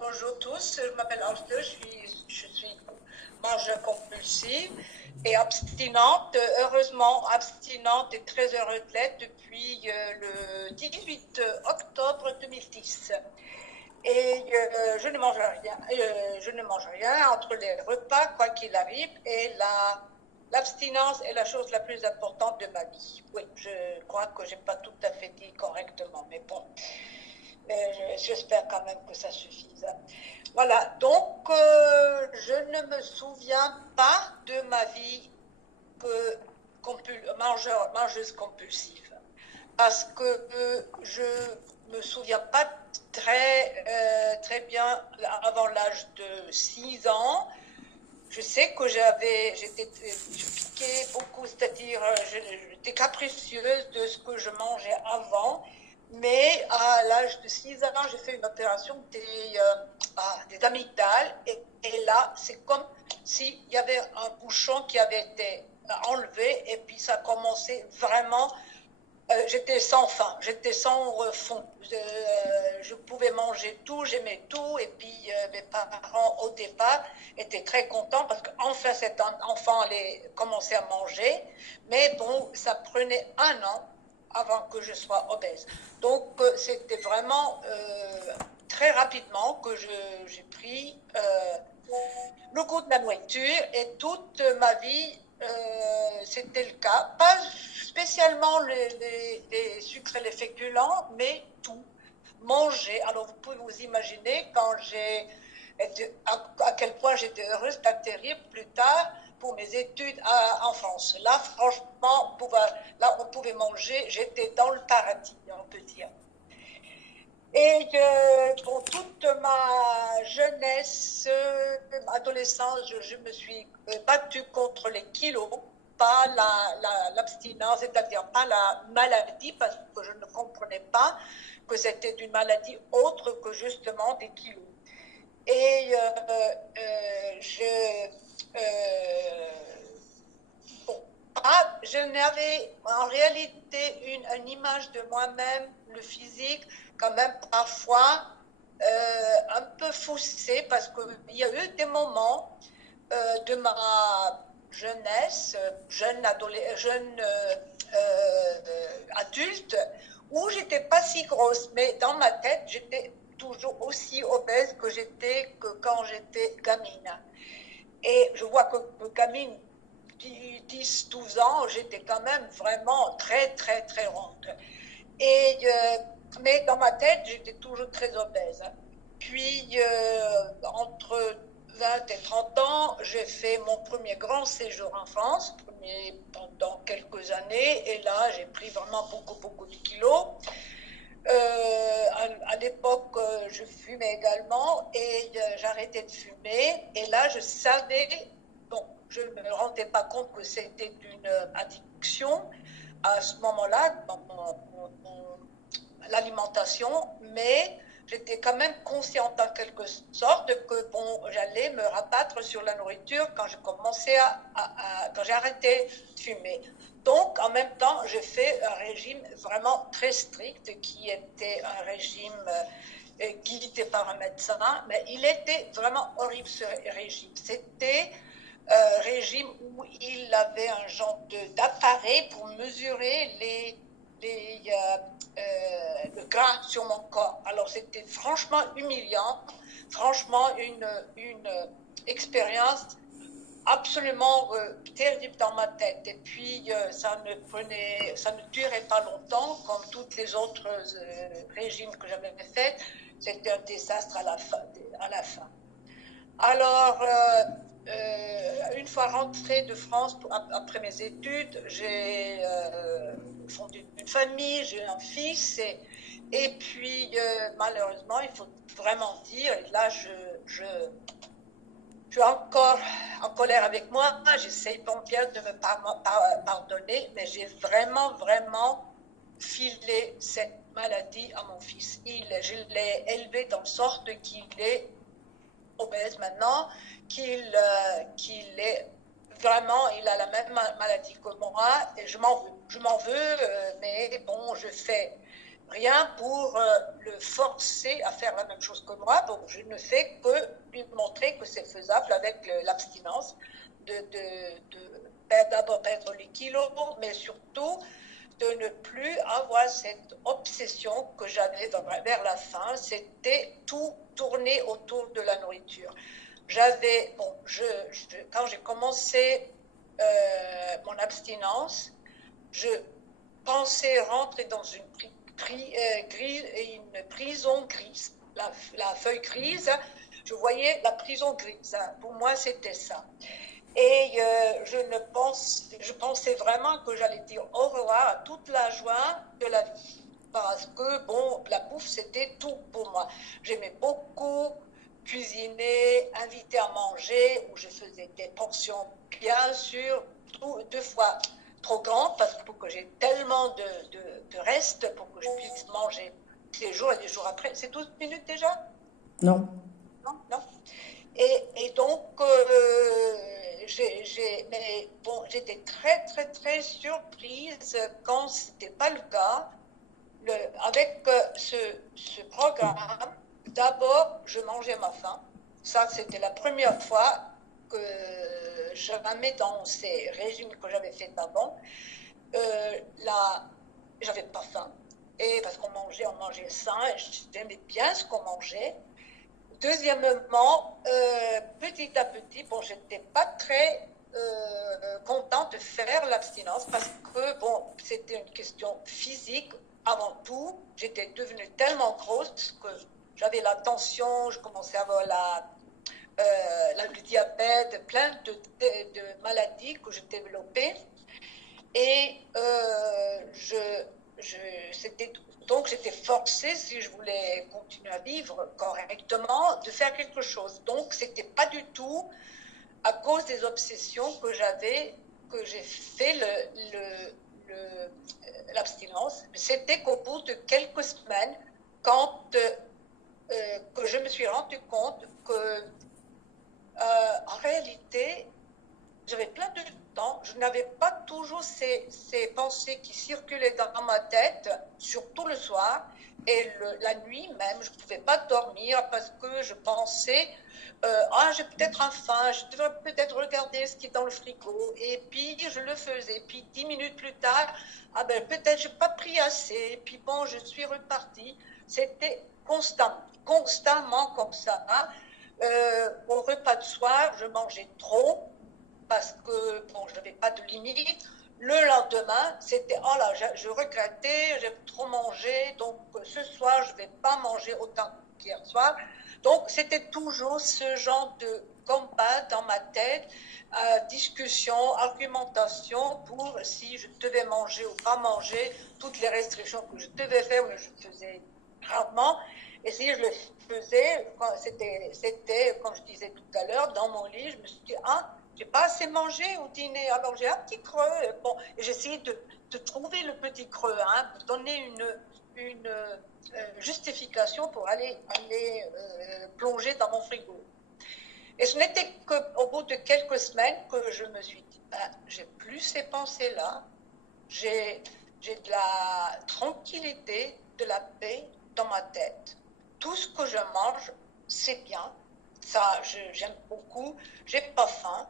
bonjour tous. Je m'appelle Aude, je suis mangeur compulsive et abstinente, heureusement abstinente et très heureuse de l'être depuis le 18 octobre 2010. Et je ne mange rien entre les repas, quoi qu'il arrive, et l'abstinence est la chose la plus importante de ma vie. Oui, je crois que je n'ai pas tout à fait dit correctement, mais bon. J'espère quand même que ça suffise. Voilà, donc je ne me souviens pas de ma vie mangeuse compulsive parce que je me souviens pas très bien avant l'âge de 6 ans. Je sais que je piquais beaucoup, c'est-à-dire j'étais capricieuse de ce que je mangeais avant, mais à l'âge de 6 ans, j'ai fait une opération des amygdales, et là, c'est comme s'il y avait un bouchon qui avait été enlevé, et puis ça commençait vraiment. J'étais sans faim, j'étais sans fond. Je pouvais manger tout, j'aimais tout. Et puis mes parents, au départ, étaient très contents parce qu'enfin cet enfant allait commencer à manger. Mais bon, ça prenait 1 an avant que je sois obèse. Donc c'était vraiment très rapidement que j'ai pris le goût de la nourriture, et toute ma vie, c'était le cas. Pas spécialement les sucres et les féculents, mais tout. Manger. Alors vous pouvez vous imaginer à quel point j'étais heureuse d'acquérir plus tard pour mes études en France. Là, franchement, on pouvait manger. J'étais dans le paradis, on peut dire. Et pour toute ma jeunesse, adolescence, je me suis battue contre les kilos, pas l'abstinence, c'est-à-dire pas la maladie, parce que je ne comprenais pas que c'était une maladie autre que justement des kilos. Et bon, je n'avais en réalité une image de moi-même, le physique, quand même parfois un peu faussée, parce qu'il y a eu des moments de ma jeunesse, jeune adulte, où j'étais pas si grosse, mais dans ma tête, j'étais toujours aussi obèse que quand j'étais gamine. Et je vois que gamine, 10, 12 ans, j'étais quand même vraiment très, très, très ronde. Mais dans ma tête, j'étais toujours très obèse. Puis, entre 20 et 30 ans, j'ai fait mon premier grand séjour en France, pendant quelques années, et là, j'ai pris vraiment beaucoup, beaucoup de kilos. À l'époque, je fumais également, et j'arrêtais de fumer. Et là, je savais, bon, je ne me rendais pas compte que c'était une addiction à ce moment-là, l'alimentation, mais j'étais quand même consciente en quelque sorte que bon, j'allais me rabattre sur la nourriture quand quand j'ai arrêté de fumer. Donc, en même temps, j'ai fait un régime vraiment très strict, qui était un régime guidé par un médecin, mais il était vraiment horrible, ce régime. C'était un régime où il avait un genre d'appareil pour mesurer le gras sur mon corps. Alors c'était franchement humiliant, franchement une expérience absolument terrible dans ma tête. Et puis ça ne durait pas longtemps, comme toutes les autres régimes que j'avais fait. C'était un désastre à la fin. Alors, une fois rentrée de France après mes études, j'ai fondé une famille, j'ai un fils, et puis malheureusement, il faut vraiment dire, et là je suis encore en colère avec moi, j'essaye bien de me pardonner, mais j'ai vraiment, vraiment filé cette maladie à mon fils. Je l'ai élevé dans sorte qu'il est obèse maintenant, qu'il est vraiment, il a la même maladie que moi, et je m'en veux, mais bon, je fais rien pour le forcer à faire la même chose que moi. Donc, je ne fais que lui montrer que c'est faisable avec l'abstinence, d'abord perdre les kilos, mais surtout de ne plus avoir cette obsession que j'avais vers la fin. C'était tout tourné autour de la nourriture. Quand j'ai commencé mon abstinence, je pensais rentrer dans une prison grise. La feuille grise, je voyais la prison grise. Pour moi, c'était ça. Et je pensais vraiment que j'allais dire au revoir à toute la joie de la vie. Parce que, bon, la bouffe, c'était tout pour moi. J'aimais beaucoup cuisiner, inviter à manger, où je faisais des portions, bien sûr, 2 fois trop grandes, parce que pour que j'ai tellement de restes, pour que je puisse manger des jours et des jours après. C'est 12 minutes déjà? Non. Non, non. Et donc, mais bon, j'étais très, très, très surprise quand ce n'était pas le cas. Avec ce programme, d'abord, je mangeais ma faim. Ça, c'était la première fois que jamais dans ces régimes que j'avais fait avant, là, j'avais pas faim. Et parce on mangeait sain, et j'aimais bien ce qu'on mangeait. Deuxièmement, petit à petit, bon, j'étais pas très contente de faire l'abstinence parce que, bon, c'était une question physique avant tout. J'étais devenue tellement grosse que j'avais la tension, je commençais à avoir le diabète, plein de maladies que je développais. Et donc j'étais forcée, si je voulais continuer à vivre correctement, de faire quelque chose. Donc c'était pas du tout à cause des obsessions que j'avais que j'ai fait l'abstinence. C'était qu'au bout de quelques semaines, quand que je me suis rendu compte que en réalité, j'avais plein de temps, je n'avais pas toujours ces pensées qui circulaient dans ma tête, surtout le soir, et la nuit même, je ne pouvais pas dormir parce que je pensais, j'ai peut-être faim, je devrais peut-être regarder ce qui est dans le frigo, et puis je le faisais, puis 10 minutes plus tard, peut-être je n'ai pas pris assez, et puis bon, je suis repartie. C'était constamment comme ça. Au repas de soir, je mangeais trop, parce que bon, je n'avais pas de limite. Le lendemain, c'était oh là, je regrettais, j'ai trop mangé, donc ce soir, je ne vais pas manger autant qu'hier soir. Donc, c'était toujours ce genre de combat dans ma tête, discussion, argumentation pour si je devais manger ou pas manger, toutes les restrictions que je devais faire, mais je faisais rarement. Et si je le faisais, c'était, comme je disais tout à l'heure, dans mon lit, je me suis dit, j'ai pas assez mangé au dîner, alors j'ai un petit creux. Bon, et j'essayais de trouver le petit creux, pour donner une justification pour aller plonger dans mon frigo. Et ce n'était qu'au bout de quelques semaines que je me suis dit, j'ai plus ces pensées-là, j'ai de la tranquillité, de la paix dans ma tête. Tout ce que je mange, c'est bien. Ça, j'aime beaucoup. J'ai pas faim.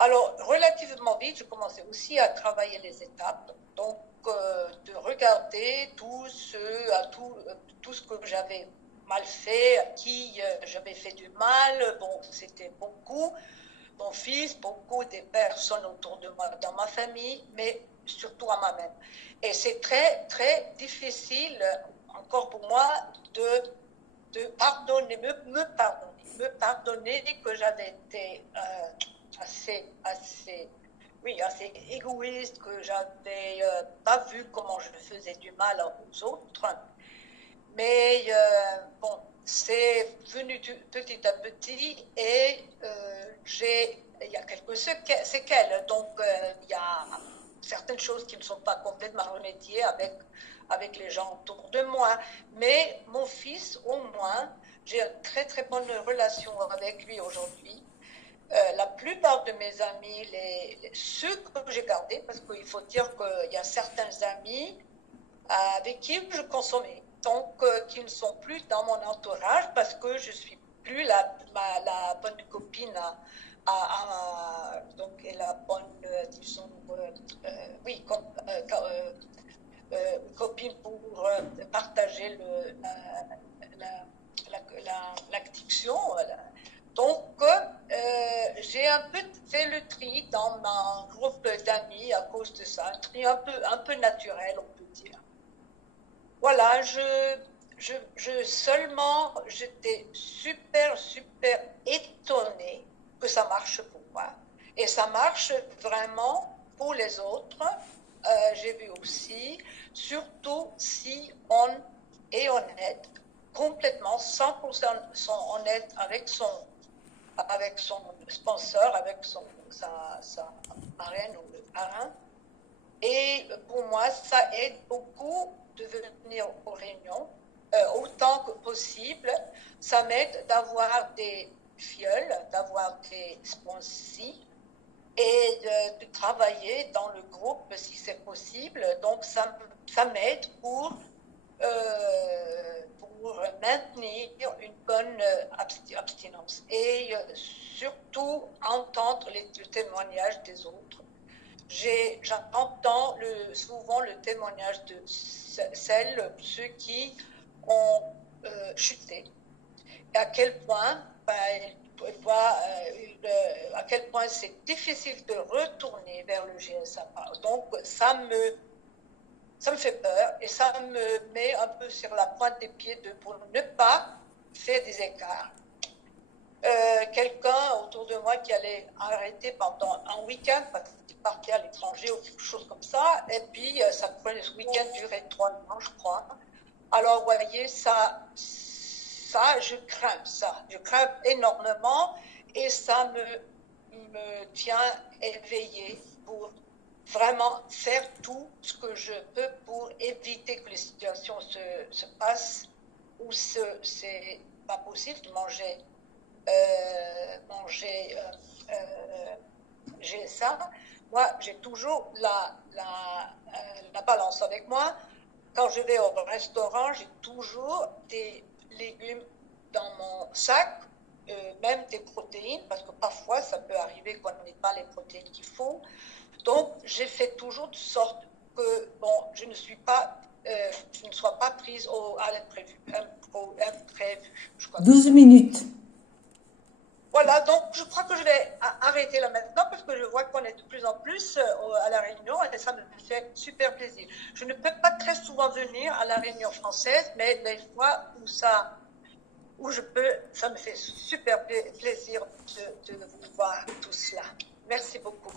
Alors, relativement vite, je commençais aussi à travailler les étapes. Donc, de regarder tout ce que j'avais mal fait, à qui j'avais fait du mal. Bon, c'était beaucoup. Mon fils, beaucoup des personnes autour de moi, dans ma famille, mais surtout à moi-même. Et c'est très, très difficile, encore pour moi, de pardonner, me pardonner que j'avais été assez égoïste, que j'avais pas vu comment je faisais du mal aux autres. Mais bon, c'est venu petit à petit et il y a quelques séquelles. Donc, il y a certaines choses qui ne sont pas complètement remédiées avec les gens autour de moi. Mais mon fils, au moins, j'ai une très très bonne relation avec lui aujourd'hui. La plupart de mes amis, ceux que j'ai gardés, parce qu'il faut dire qu'il y a certains amis avec qui je consommais, donc qui ne sont plus dans mon entourage parce que je suis plus la bonne copine donc et la bonne, disons, oui, copine pour partager l'addiction. Donc, j'ai un peu fait le tri dans mon groupe d'amis à cause de ça, un tri un peu naturel, on peut dire. Voilà, seulement, j'étais super étonnée que ça marche pour moi. Et ça marche vraiment pour les autres. J'ai vu aussi, surtout si on est honnête, complètement 100% honnête avec son sponsor, avec sa marraine ou le parrain. Et pour moi, ça aide beaucoup de venir aux réunions autant que possible. Ça m'aide d'avoir des fioles, d'avoir des sponsors et de travailler dans le groupe si c'est possible. Donc, ça m'aide pour maintenir une bonne abstinence et surtout entendre le témoignage des autres. J'entends souvent le témoignage de ceux qui ont chuté. Et à quel point, à quel point c'est difficile de retourner vers le GSA. Donc, ça me fait peur et ça me met un peu sur la pointe des pieds pour ne pas faire des écarts. Quelqu'un autour de moi qui allait arrêter pendant un week-end parce qu'il partait à l'étranger ou quelque chose comme ça, et puis ce week-end durait 3 mois, je crois. Alors, vous voyez, je crains énormément et ça me tient éveillée pour vraiment faire tout ce que je peux pour éviter que les situations se passent où c'est pas possible de manger j'ai ça. Moi, j'ai toujours la balance avec moi. Quand je vais au restaurant, j'ai toujours des légumes dans mon sac, même des protéines, parce que parfois, ça peut arriver qu'on n'ait pas les protéines qu'il faut. Donc, j'ai fait toujours de sorte que, je ne sois pas prise à l'imprévu. 12 minutes. Voilà, donc je crois que je vais arrêter là maintenant parce que je vois qu'on est de plus en plus à la Réunion et ça me fait super plaisir. Je ne peux pas très souvent venir à la Réunion française, mais les fois où je peux, ça me fait super plaisir de vous voir tout cela. Merci beaucoup.